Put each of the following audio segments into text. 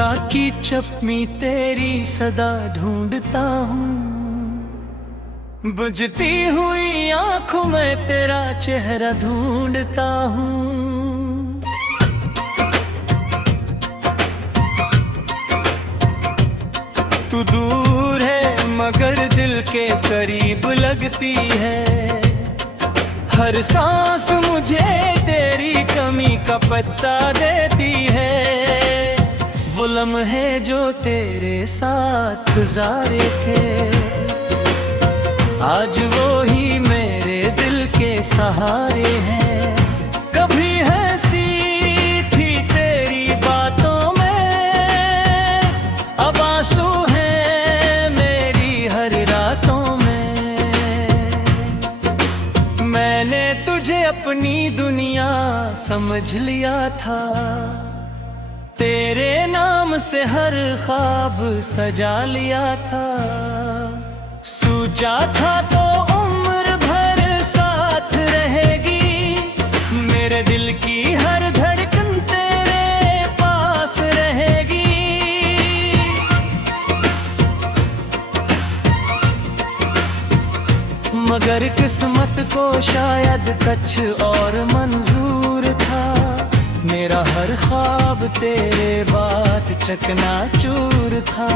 राखी चपमी तेरी सदा ढूंढता हूँ, बुझती हुई आंखों में तेरा चेहरा ढूंढता हूँ। तू दूर है मगर दिल के करीब लगती है, हर सांस मुझे तेरी कमी का पता देती है। वो लम्हे जो तेरे साथ गुजारे थे, आज वो ही मेरे दिल के सहारे हैं। कभी हंसी थी तेरी बातों में, अब आंसू हैं मेरी हर रातों में। मैंने तुझे अपनी दुनिया समझ लिया था, तेरे नाम से हर ख्वाब सजा लिया था। सोचा था तो उम्र भर साथ रहेगी, मेरे दिल की हर धड़कन तेरे पास रहेगी। मगर किस्मत को शायद कुछ और मंजूर था, मेरा हर ख्वाब तेरे बाद चकनाचूर था।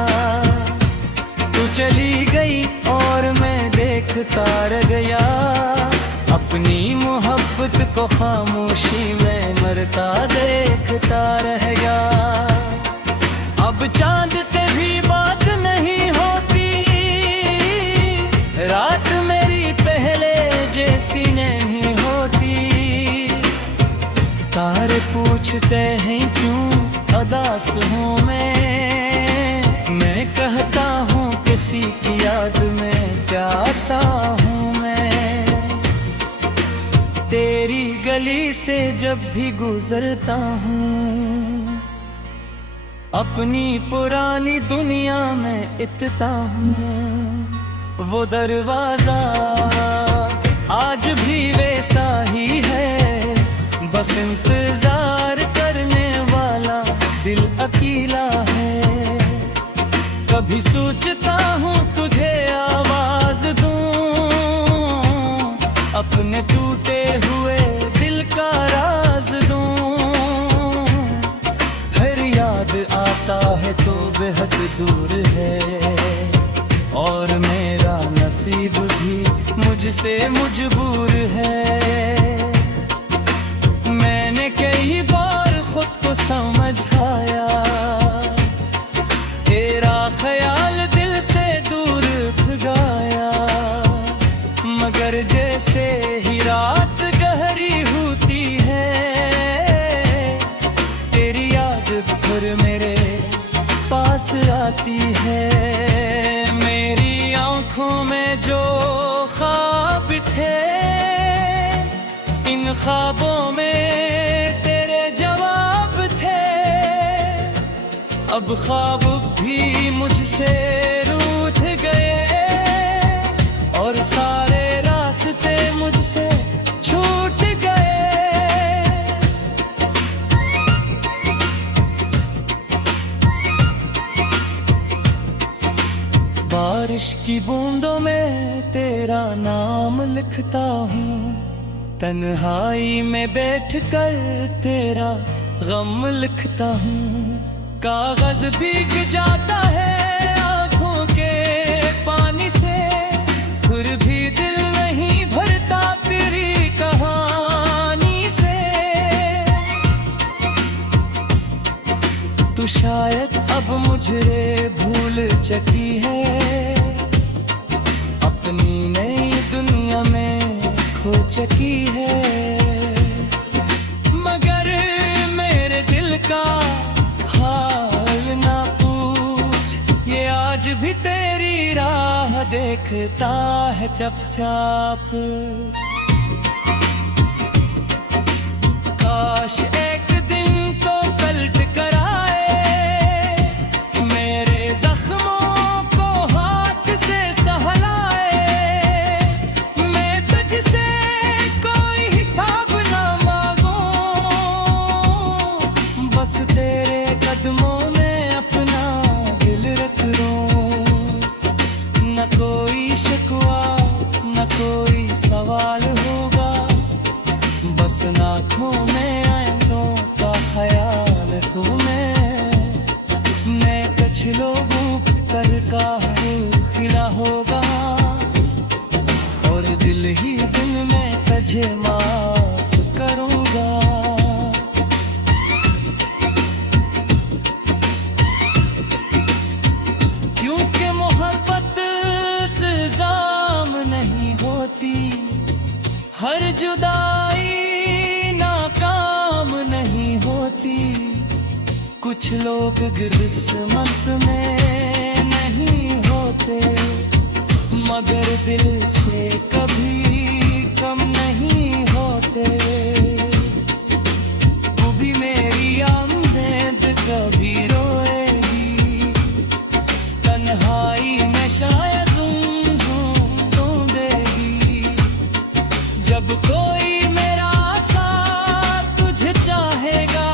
तू चली गई और मैं देखता रह गया, अपनी मोहब्बत को खामोशी में मरता देखता रह गया। अब चांद से भी बात नहीं होती, रात मेरी पहले जैसी नहीं होती। तारे पूछते हैं क्यों उदास हूँ मैं कहता हूँ किसी की याद में प्यासा हूँ मैं। तेरी गली से जब भी गुजरता हूँ, अपनी पुरानी दुनिया में इतना हूँ। वो दरवाजा आज भी वैसा ही है, बस इंतजार करने वाला दिल अकेला है। कभी सोचता हूँ तुझे आवाज दूं, अपने टूटे हुए दिल का राज दूं। फिर याद आता है तो बेहद दूर है, और मेरा नसीब भी मुझसे मजबूर है। मैंने कई बार खुद को समझाया, तेरा ख्याल दिल से दूर भगाया। मगर जैसे ही रात गहरी होती है, तेरी याद फिर मेरे पास आती है। मेरी आंखों में जो ख्वाब थे, इन ख्वाबों में तेरे जवाब थे। अब ख्वाब भी मुझसे रूठ गए, और सारे रास्ते मुझसे छूट गए। बारिश की बूंदों में तेरा नाम लिखता हूँ, तन्हाई में बैठकर तेरा गम लिखता हूँ। कागज भीग जाता है आँखों के पानी से, फिर भी दिल नहीं भरता तेरी कहानी से। तू शायद अब मुझे भूल चुकी है, अपनी नई दुनिया में खो चुकी है। मगर मेरे दिल का हाल ना पूछ, ये आज भी तेरी राह देखता है चुपचाप। काश एक दिन तो पलट कर आए, मेरे जख्मों को हाथ से सहलाए। मैं तुझसे कोई हिसाब ना मांगूं, बस तेरे कदमों में लोग किस्मत में नहीं होते, मगर दिल से कभी कम नहीं होते। तू भी मेरी आमद कभी रोएगी, तन्हाई में शायद झूम देगी। जब कोई मेरा साथ तुझे चाहेगा,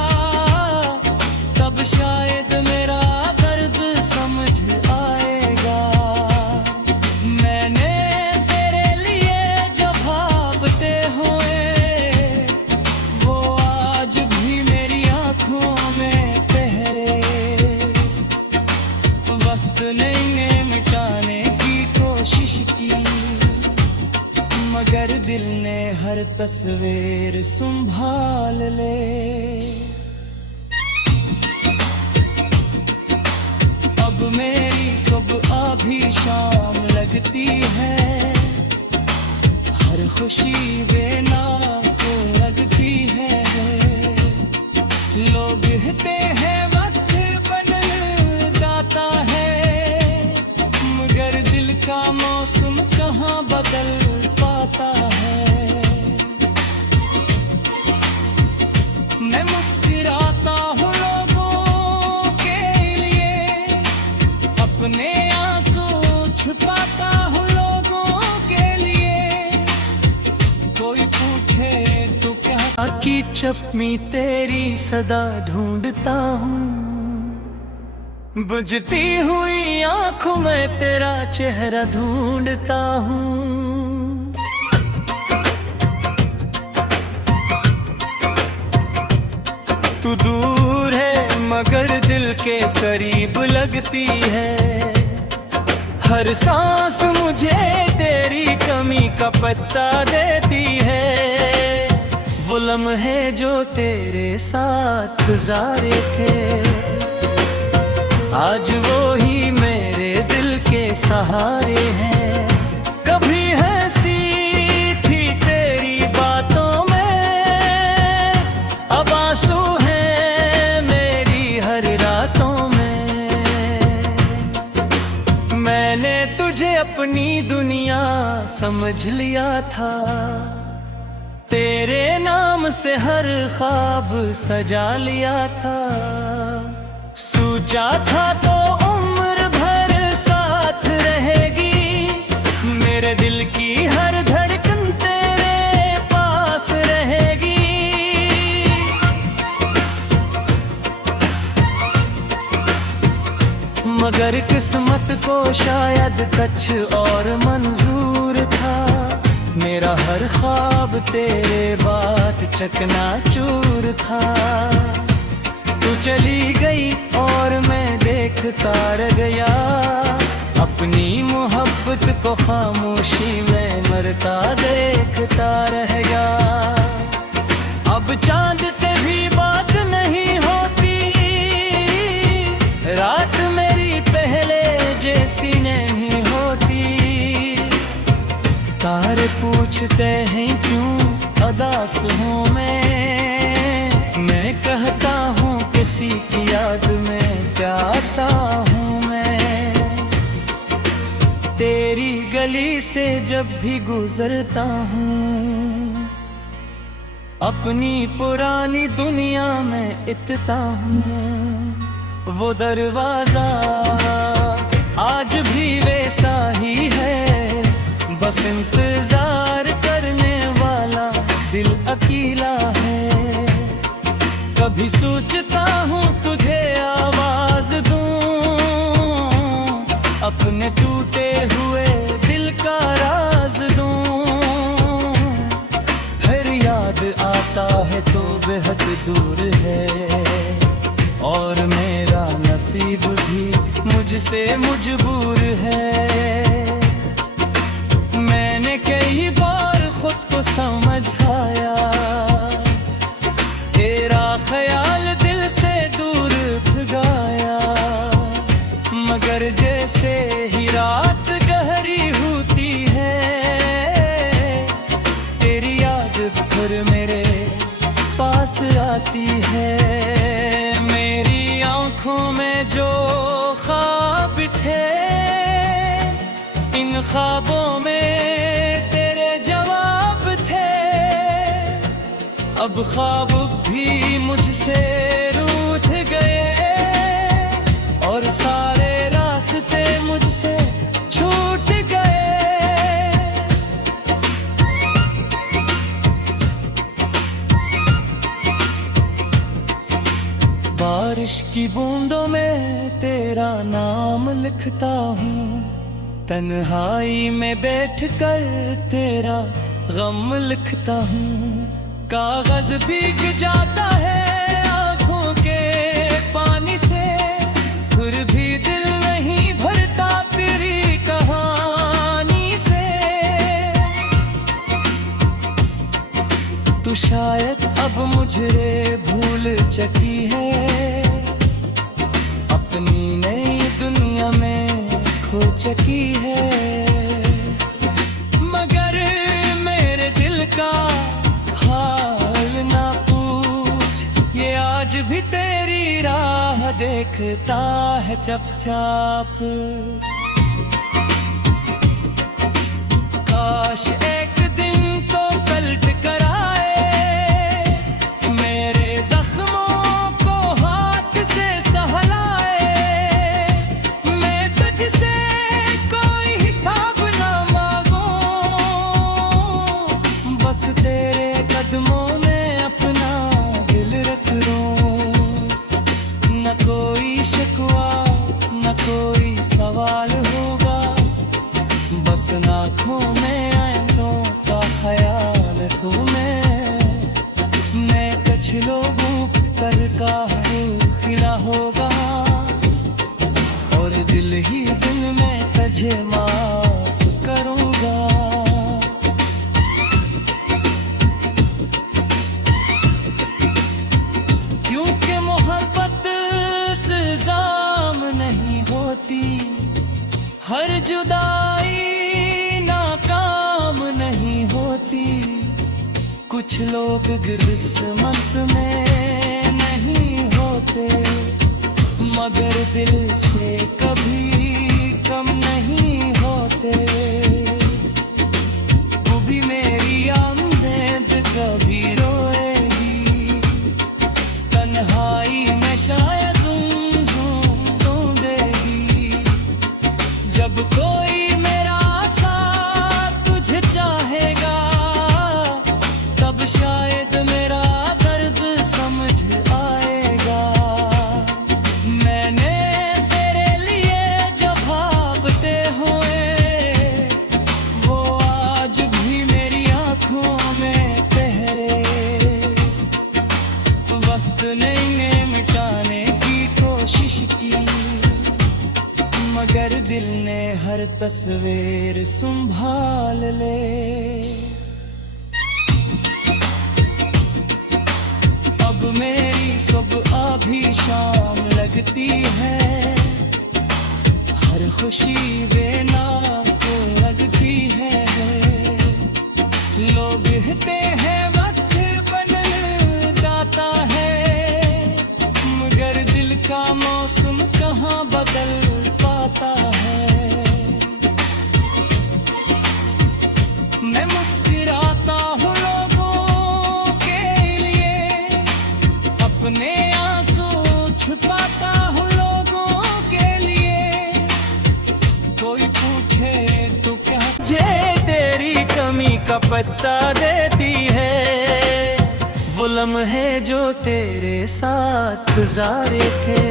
तब शायद मेरा दर्द समझ आएगा। मैंने तेरे लिए जो भापते हुए, वो आज भी मेरी आंखों में ठहरे। वक्त ने इन्हें मिटाने की कोशिश की, मगर दिल ने हर तस्वीर संभाल ले। अब मेरी सुबह भी शाम लगती है, हर खुशी बेनाम को लगती है। लोग कहते हैं वक्त बदल जाता है, मगर दिल का मौसम कहाँ बदल पाता है। मैं मुस्कुराता हूँ लोगों के लिए, अपने आंसू छुपाता हूँ लोगों के लिए। कोई पूछे तो क्या की चपमी तेरी सदा ढूंढता हूँ, बुझती हुई आंखों में तेरा चेहरा ढूंढता हूँ। तू दूर है मगर दिल के करीब लगती है, हर सांस मुझे तेरी कमी का पता देती है। वो लम्हे जो तेरे साथ गुजारे थे, आज वो ही मेरे दिल के सहारे हैं। कभी हंसी थी तेरी बातों में, अब आंसू हैं मेरी हर रातों में। मैंने तुझे अपनी दुनिया समझ लिया था, तेरे नाम से हर ख्वाब सजा लिया था। सोचा था तो उम्र भर साथ रहेगी, मेरे दिल की हर धड़कन तेरे पास रहेगी। मगर किस्मत को शायद कुछ और मंजूर था, मेरा हर ख्वाब तेरे बाद चकनाचूर था। तू चली गई और मैं देखता रह गया, अपनी मोहब्बत को खामोशी में मरता देखता रह गया। अब चांद से भी बात नहीं होती, रात मेरी पहले जैसी नहीं होती। तारे पूछते हैं क्यों उदास हूँ मैं कहता हूँ किसी की याद में प्यासा हूँ मैं। तेरी गली से जब भी गुजरता हूँ, अपनी पुरानी दुनिया में इतना हूँ। वो दरवाजा आज भी वैसा ही है, बस इंतजार करने वाला दिल अकेला है। कभी सोचता हूँ तुझे आवाज दूं, अपने टूटे हुए दिल का राज दूं। फिर याद आता है तो बेहद दूर है, और मेरा नसीब भी मुझसे मजबूर है। मैंने कई बार खुद को समझाया, तेरा ख्याल दिल से दूर भगाया। मगर जैसे ही रात गहरी होती है, तेरी याद फिर मेरे पास आती है। मेरी आंखों ख्वाबों में तेरे जवाब थे, अब ख्वाब भी मुझसे रूठ गए और सारे रास्ते मुझसे छूट गए। बारिश की बूंदों में तेरा नाम लिखता हूँ, तन्हाई में बैठकर तेरा गम लिखता हूँ। कागज भीग जाता है आंखों के पानी से, फिर भी दिल नहीं भरता तेरी कहानी से। तू शायद अब मुझे भूल चुकी है, अपनी नई दुनिया में खो चुकी है। मगर मेरे दिल का हाल ना पूछ, ये आज भी तेरी राह देखता है चुपचाप। काश एक दिन तो पलट कर आए, मेरे जख्मों को हाथ से सहलाए। मैं तुझसे कोई हिसाब ना मांगूं, बस तेरे कदमों में अपना दिल रख दूं। न कोई शिकवा न कोई सवाल होगा, बस आँखों में आइंदों का ख्याल रखूं मैं कुछ लोगों कर का खिला होगा, और दिल ही दिल में तुझे माफ करूँगा। क्योंकि मोहब्बत इल्ज़ाम नहीं होती, हर जुदाई नाकाम नहीं होती। कुछ लोग किस्मत में नहीं होते, मगर दिल से कभी कम नहीं होते। तू भी मेरी आमद कभी रोएगी, तन्हाई में शायद झूम देगी। जब कोई मेरा साथ तुझे चाहेगा, तब शायद मेरा दर्द समझ आएगा। मैंने तेरे लिए जो भागते हुए, वो आज भी मेरी आंखों में ठहरे। वक्त ने मिटाने की कोशिश की, मगर दिल ने हर तस्वीर संभाल ले। अब मेरी सुबह भी शाम लगती है, हर खुशी बेनाम को लगती है। लोग कहते हैं वक्त बदल जाता है, मगर दिल का मौसम कहाँ बदल पाता है। मैं मुस्कुराता हूँ लोगों के लिए, अपने आंसू छुपाता हूँ लोगों के लिए। कोई पूछे तू क्या जे तेरी कमी का पत्ता देती है, वो लम्हे जो तेरे साथ गुजारे थे,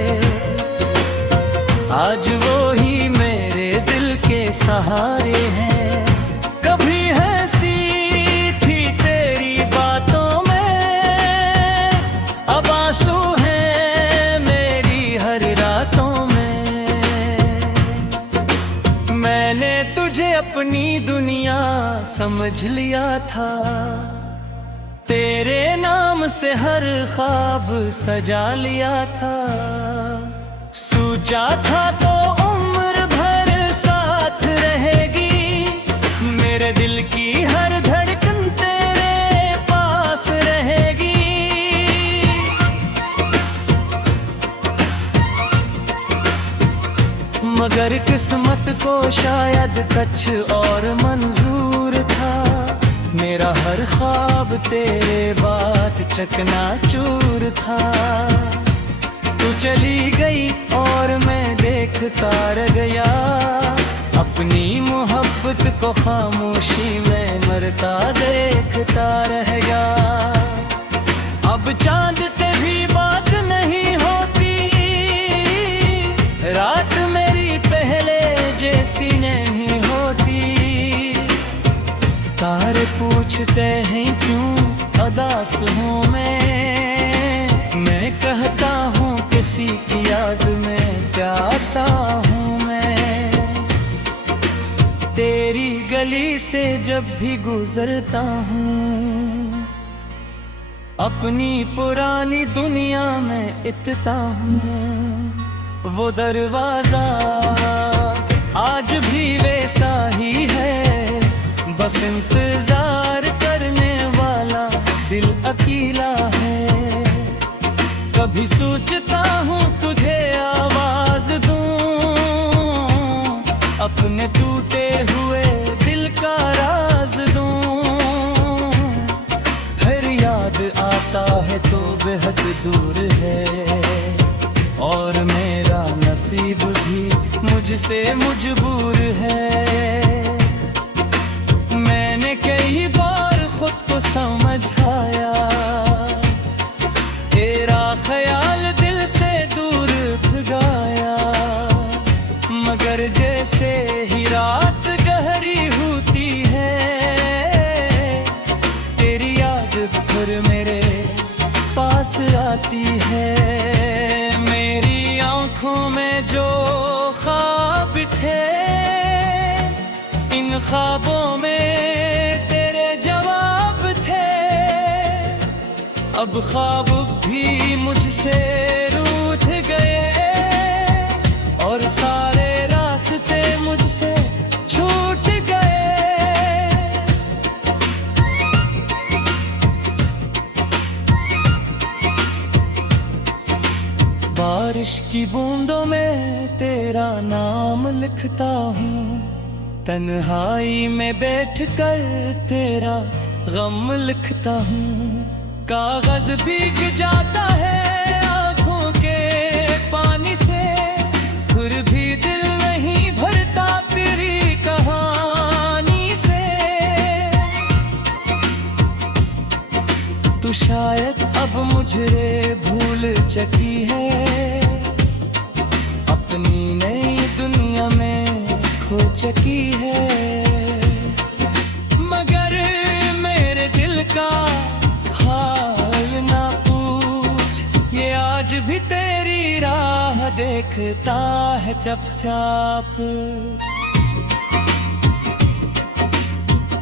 आज वो ही मेरे दिल के सहारे हैं। कभी हंसी थी तेरी बातों में, अब आंसू हैं मेरी हर रातों में। मैंने तुझे अपनी दुनिया समझ लिया था, तेरे नाम से हर ख्वाब सजा लिया था। सोचा था तो उम्र भर साथ रहेगी, मेरे दिल की हर धड़कन तेरे पास रहेगी। मगर किस्मत को शायद कुछ और मंजूर था। मेरा हर ख्वाब तेरे बाद चकनाचूर था। तू चली गई और मैं देखता रह गया, अपनी मोहब्बत को खामोशी में मरता देखता रह गया। अब चांद से भी बात नहीं होती, रात मेरी पहले जैसी नहीं होती। तारे पूछते हैं क्यों उदास हूँ मैं कहता हूँ किसी की याद में प्यासा हूँ मैं। तेरी गली से जब भी गुजरता हूँ, अपनी पुरानी दुनिया में इतना हूँ। वो दरवाजा आज भी वैसा ही है, बस इंतजार करने वाला दिल अकेला है। कभी सोचता हूँ तुझे आवाज दूं, अपने टूटे हुए दिल का राज दूं। फिर याद आता है तो बेहद दूर है, और मेरा नसीब भी मुझसे मजबूर है। मैंने कई बार खुद को समझाया, तेरा ख्याल दिल से दूर भगाया, मगर जैसे ही रात गहरी होती है, तेरी याद फिर मेरे पास आती है। मेरी आंखों में जो ख्वाब थे, इन ख्वाबों में तेरे जवाब थे। अब ख्वाब भी मुझसे रूठ गए, और सारे रास्ते मुझसे छूट गए। बारिश की बूंदों में तेरा नाम लिखता हूँ, तन्हाई में बैठकर तेरा गम लिखता हूँ। कागज भीग जाता है आँखों के पानी से, फिर भी दिल नहीं भरता तेरी कहानी से। तू शायद अब मुझे भूल चुकी है, अपनी नई दुनिया में खो चुकी है। मगर मेरे दिल का हाल ना पूछ, ये आज भी तेरी राह देखता है चुपचाप।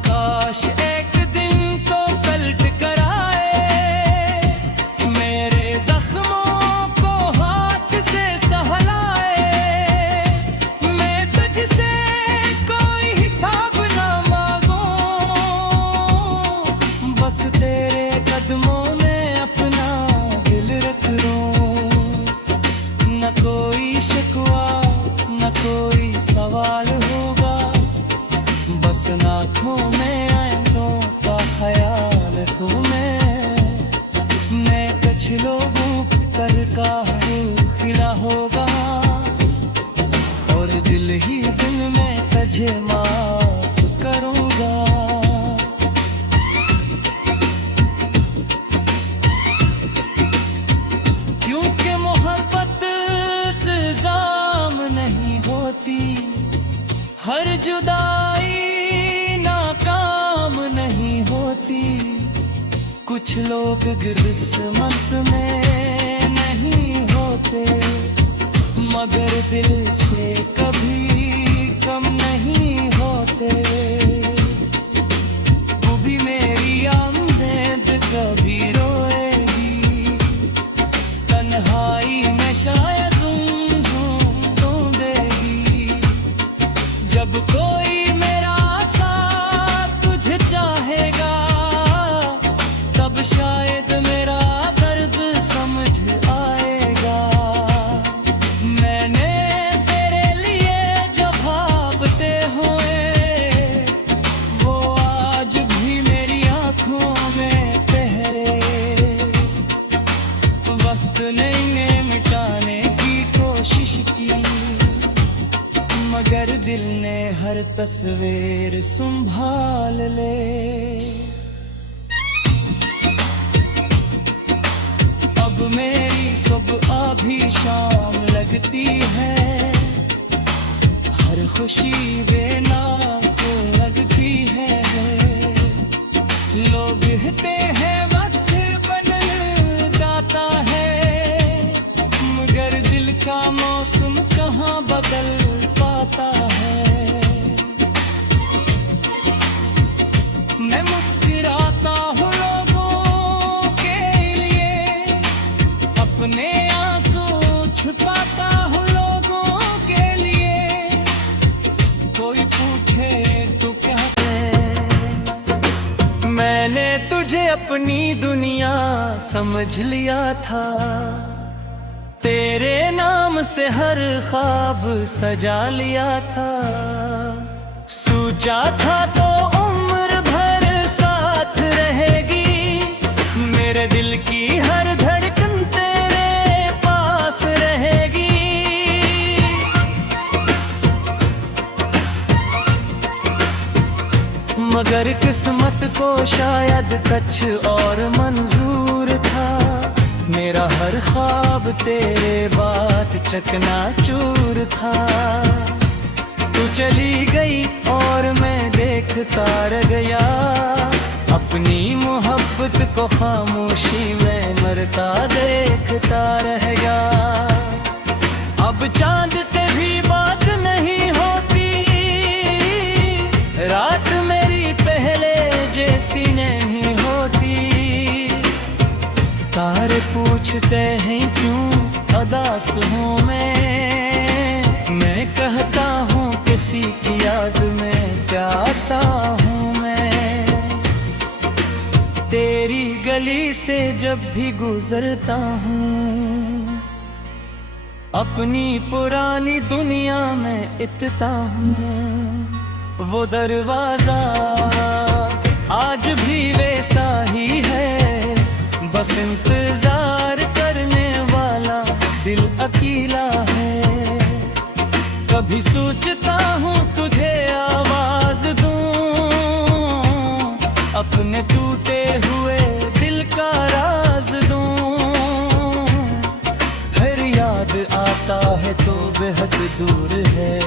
काश एक दिन तो पलट कर आए, मेरे जख्मों को हाथ से सहलाए। मैं तुझसे कोई हिसाब ना मांगूं, बस तेरे कदमों में अपना दिल रख दूं। न कोई शिकवा न कोई सवाल होगा, बस आँखों में आंखों का ख्याल रखूं मैं कुछ लोगों कल का खिला होगा, और दिल ही दिल में तुझे माफ करूँगा। क्योंकि मोहब्बत से जाम नहीं होती, हर जुदाई नाकाम नहीं होती। कुछ लोग किस्मत में नहीं होते, मगर दिल से कभी कम नहीं होते। वो भी मेरी आमद कभी रोएगी, तन्हाई में शायद ढूंढेगी। जब कोई मेरा साथ तुझे चाहेगा, तब शायद मेरा दर्द समझ आएगा। मैंने तेरे लिए हर तस्वीर संभाल ले। अब मेरी सुबह भी शाम लगती है, हर खुशी बेनाम को लगती है। लोग कहते हैं वक्त बदल जाता है, मगर दिल का मौसम कहाँ बदल पाता है। मैं मुस्कुराता हूँ लोगों के लिए, अपने आंसू छुपाता हूँ लोगों के लिए। कोई पूछे तो क्या है, मैंने तुझे अपनी दुनिया समझ लिया था। तेरे नाम से हर ख्वाब सजा लिया था। सोचा था तो उम्र भर साथ रहेगी, मेरे दिल की हर धड़कन तेरे पास रहेगी। मगर किस्मत को शायद कुछ और मंजूर था। मेरा हर ख्वाब तेरे बाद चकनाचूर था। तू चली गई और मैं देखता रह गया, अपनी मोहब्बत को खामोशी में मरता देखता रह गया। अब चांद से भी बात नहीं होती, रात मेरी पहले जैसी नहीं होती। तारे पूछते हैं क्यों उदास हूँ मैं कहता हूँ किसी की याद में प्यासा हूँ मैं। तेरी गली से जब भी गुजरता हूँ, अपनी पुरानी दुनिया में इतना हूँ। वो दरवाजा आज भी वैसा ही है, बस इंतजार करने वाला दिल अकेला है। कभी सोचता हूँ तुझे आवाज दूं, अपने टूटे हुए दिल का राज दूं। फिर याद आता है तो बेहद दूर है,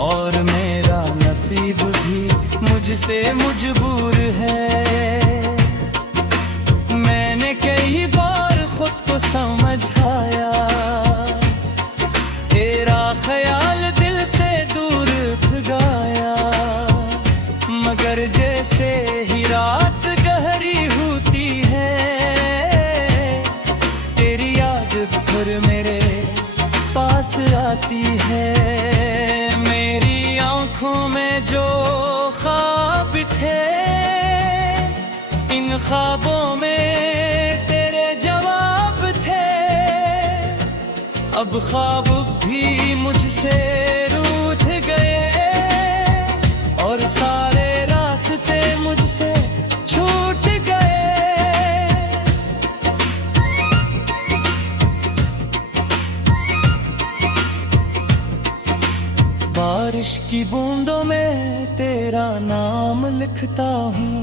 और मेरा नसीब भी मुझसे मजबूर है। मैंने कई बार खुद को समझाया, तेरा ख्याल दिल से दूर भगाया। मगर जैसे ही रात गहरी होती है, तेरी याद फिर मेरे पास आती है। मेरी आंखों में जो ख्वाब थे, इन ख्वाबों में तेरे जवाब थे। अब ख्वाब भी मुझसे रूठ गए, और सारे रास्ते मुझसे छूट गए। बारिश की बूंदों में तेरा नाम लिखता हूँ,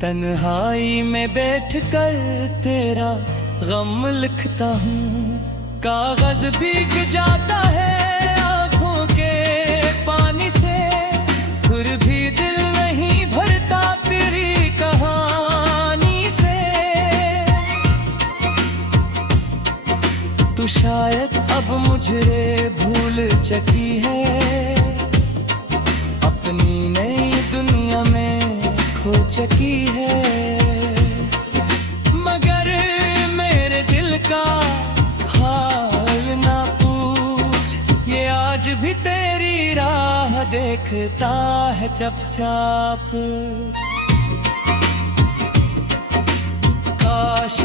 तन्हाई में बैठकर तेरा गम लिखता हूँ। कागज भीग जाता है आँखों के पानी से, फिर भी दिल नहीं भरता तेरी कहानी से। तू शायद अब मुझे भूल चुकी है, अपनी नई दुनिया में खो चुकी है। मगर मेरे दिल का हाल ना पूछ, ये आज भी तेरी राह देखता है चुपचाप। काश